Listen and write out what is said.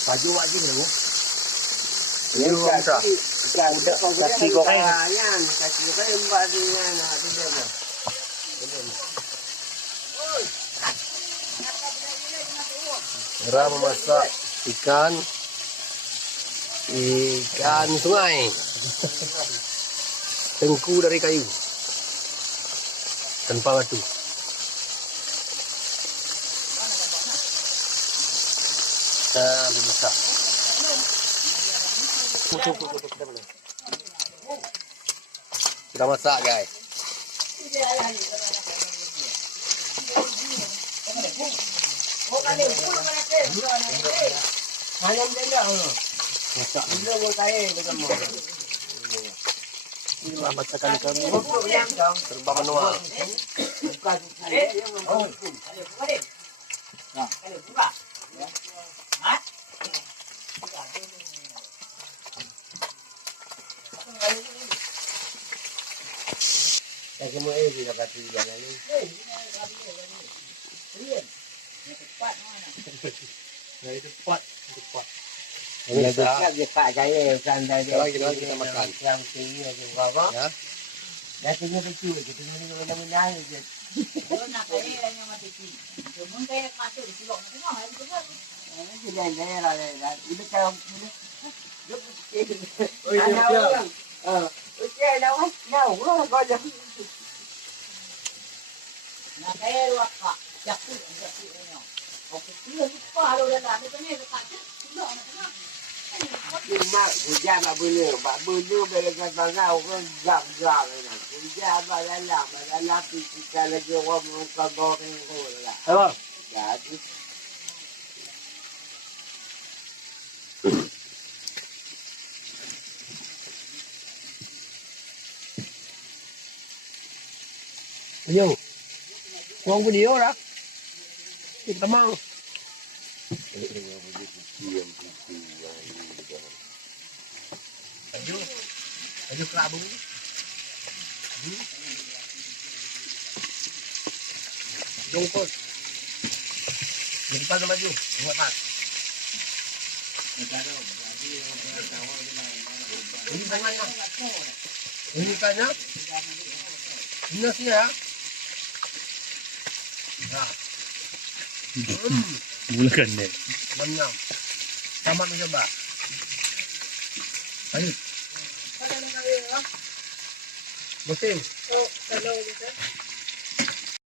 Baju wak je dulu. Ini mudah. Kaki goreng. Kaki goreng buat dengan tu. Cara memasak ikan sungai. Tengku dari kayu. Tanpa batu. Nah, dimasak. Sudah masak, guys. Masak. Inilah masakan kami. Serba manual. Semua ini dapat jalan ni. Dari cepat. Ini dekat je Pak saya santai dia. Sekarang kita makan. Yang tinggi aja apa? Ya. Dah tinggal kecil kita ni mana je. Nak kaya yang mati ti. Cuma kaya masuk di silok nanti mah itu kan. Ini lah. Ini kalau ini. Oh, iya, siap. Okey, dah mas. Dah, kau je. Nak kaya luak pak. Jakut ni. Okey, dia lupa lo dah ada ni dekat silok nanti mah. Mak hujan tak boleh. Mak boleh belajar bangau kan gam-gam ni. Hujan dalam kita lagi orang mencoba ni lah. Apa? Jadi Ayo. Buang video dah. Kita mau. Baju kelabu. Jongkot. Jadi pada baju. Buat tak. Ini tangannya. Ini tangannya. Ini nasinya ya. Nah. Mulakan deh. Manyam. Sama mencoba. Ayo. Musim. Oh, kalau gitu.